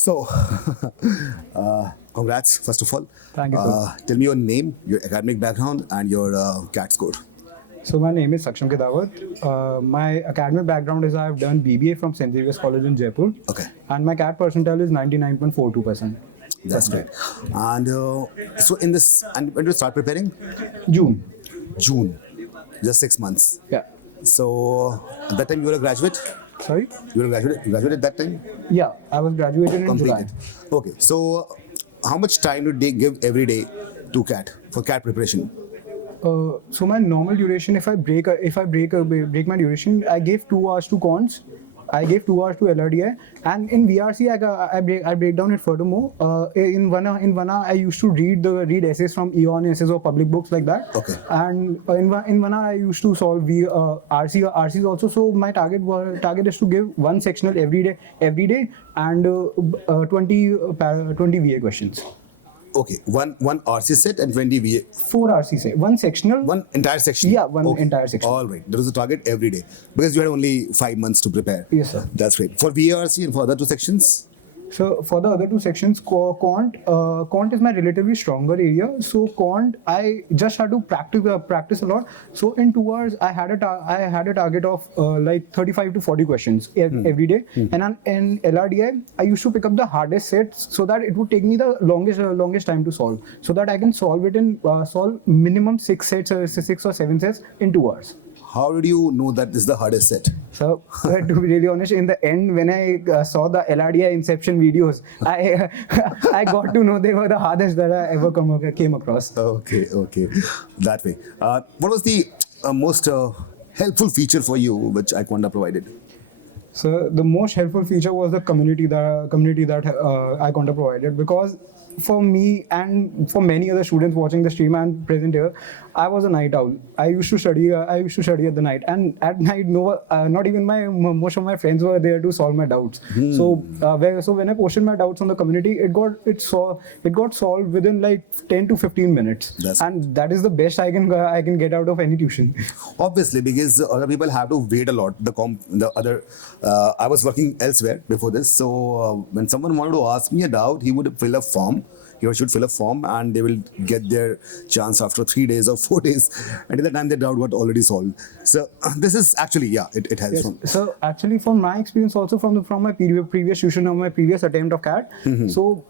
So, congrats, first of all. Thank you, sir. Tell me your name, your academic background, and your CAT score. So my name is Saksham Kedawat. My academic background is I've done BBA from St. Xavier's College in Jaipur. Okay. And my CAT percentile is 99.42%. That's great. And so, in this, and when do you start preparing? June. June, just 6 months. Yeah. So, at that time, you were a graduate? Sorry? You were a graduate at that time? Yeah, I was graduated in July. Completed. Okay. So, how much time do they give every day to CAT for CAT preparation? So my normal duration, if I break my duration, I gave 2 hours to cons, I gave 2 hours to LRDI, and in VRC I break down it furthermore. In one hour I used to read essays from EON, essays or public books like that. Okay. And in 1 hour I used to solve RCs also. So my target is to give one sectional every day and 20 VA questions. Okay, one RC set and 20 VA. 4 RC set, one sectional. One entire section? Yeah, one entire section. All right. There was a target every day. Because you had only 5 months to prepare. Yes, sir. That's great. For VARC and for other 2 sections? So for the other 2 sections, quant is my relatively stronger area. So quant, I just had to practice a lot. So in 2 hours, I had a target of like 35 to 40 questions every day. And in LRDI, I used to pick up the hardest sets so that it would take me the longest time to solve. So that I can solve it in minimum 6 sets or 6 or 7 sets in 2 hours. How did you know that this is the hardest set? So, to be really honest, in the end, when I saw the LRDI Inception videos, I got to know they were the hardest that I ever came across. Okay. That way. What was the most helpful feature for you which iQuanta provided? So the most helpful feature was the community that iQuanta provided, because for me and for many other students watching the stream and present here, I was a night owl. I used to study at the night, and at night, not even most of my friends were there to solve my doubts. So when I posted my doubts on the community, it got solved within like 10 to 15 minutes. And that is the best I can get out of any tuition. Obviously, because other people have to wait a lot. I was working elsewhere before this, so when someone wanted to ask me a doubt, he would fill a form. He or she would fill a form, and they will get their chance after 3 days or 4 days. Until the time their doubt got already solved. So this is actually, it helps. Yes. So actually, from my experience, also from my previous tuition or my previous attempt of CAT, so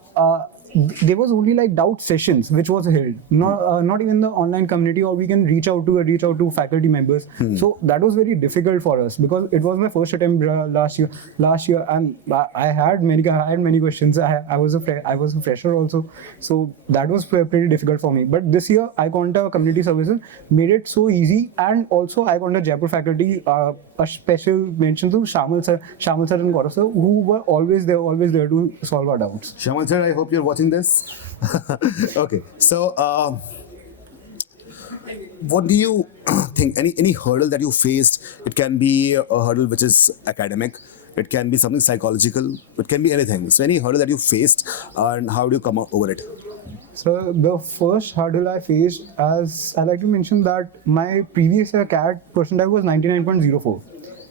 there was only like doubt sessions which was held, not even the online community, or we can reach out to faculty members. So that was very difficult for us because it was my first attempt last year, and I had many questions. I was a fresher also, so that was pretty difficult for me. But this year, iQuanta Community Services made it so easy, and also iQuanta Jaipur faculty, a special mention to Shamal sir and Gaurav sir, who were always there to solve our doubts. Shamal sir, I hope you're watching this. Okay, so what do you think? Any hurdle that you faced? It can be a hurdle which is academic. It can be something psychological. It can be anything. So any hurdle that you faced, and how do you come over it? So the first hurdle I faced, as I like to mention, that my previous year CAT percentile was 99.04.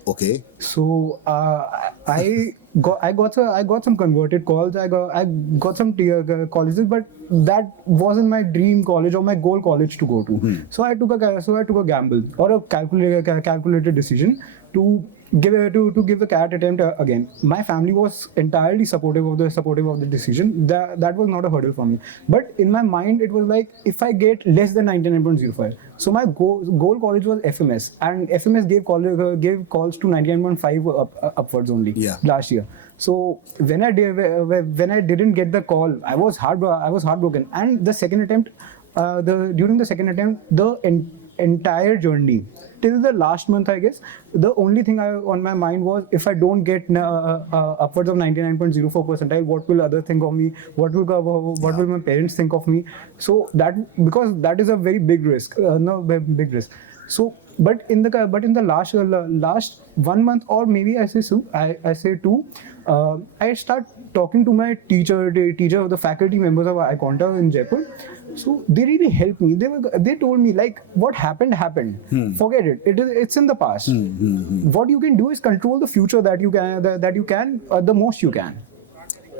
Okay. So I got some converted calls. I got some colleges, but that wasn't my dream college or my goal college to go to. So I took a gamble, or a calculated decision to give the CAT attempt again. My family was entirely supportive of the decision. That was not a hurdle for me. But in my mind, it was like, if I get less than 99.05. So my goal college was FMS, and FMS gave calls to 99.5 upwards only last year. So when I didn't get the call, I was heartbroken. And the second attempt, during the second attempt, the entire journey till the last month, I guess, the only thing on my mind was, if I don't get upwards of 99.04 percentile, what will others think of me? What will my parents think of me? So because that is a very big risk, big risk. So, but in the last 1 month, or maybe I say 2, I start talking to my teacher, the faculty members of iQuanta in Jaipur. So they really helped me. They told me, like, what happened. Forget it. It's in the past. What you can do is control the future that you can the most you can.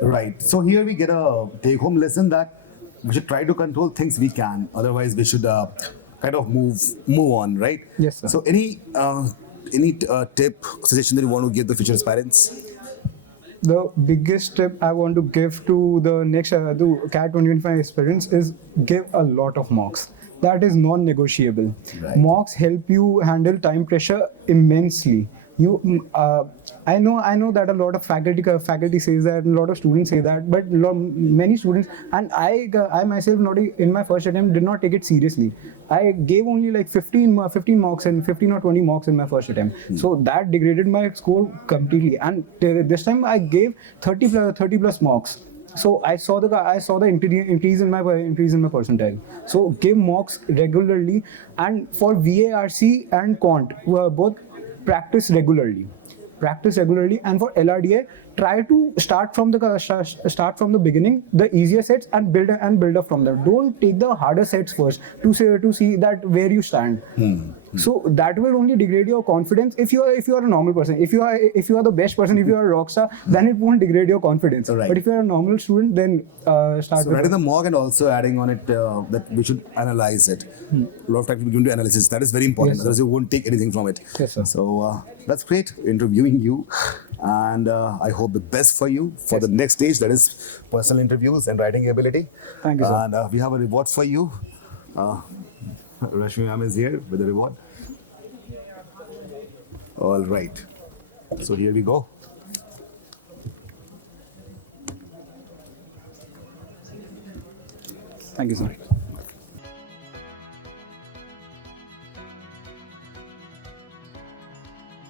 Right. So here we get a take-home lesson that we should try to control things we can. Otherwise, we should kind of move on. Right. Yes, sir. So any tip, suggestion that you want to give the future aspirants? The biggest tip I want to give to the next to CAT 2025 aspirants is give a lot of mocks. That is non-negotiable. Right. Mocks help you handle time pressure immensely. I know that a lot of faculty says that, a lot of students say that, but many students, and I myself not in my first attempt did not take it seriously. I gave only like 15 mocks and 15 or 20 mocks in my first attempt. So that degraded my score completely. And this time I gave 30 plus mocks. So I saw the increase in my percentile. So give mocks regularly, and for VARC and Quant, both practice regularly, and for LRDA, try to start from the beginning, the easier sets, and build up from there. Don't take the harder sets first to see that where you stand. So that will only degrade your confidence. If you are a normal person, if you are the best person, if you are a rock star, then it won't degrade your confidence. Right. But if you are a normal student, then start So with writing the mock and also adding on it that we should analyze it. A lot of times we do analysis. That is very important. Yes, sir. Otherwise, you won't take anything from it. Yes, sir. So that's great interviewing you, and I hope the best for you for the next stage. That is personal interviews and writing ability. Thank you, sir. And we have a reward for you. Rashmi ma'am is here with a reward. All right. So here we go. Thank you, sir.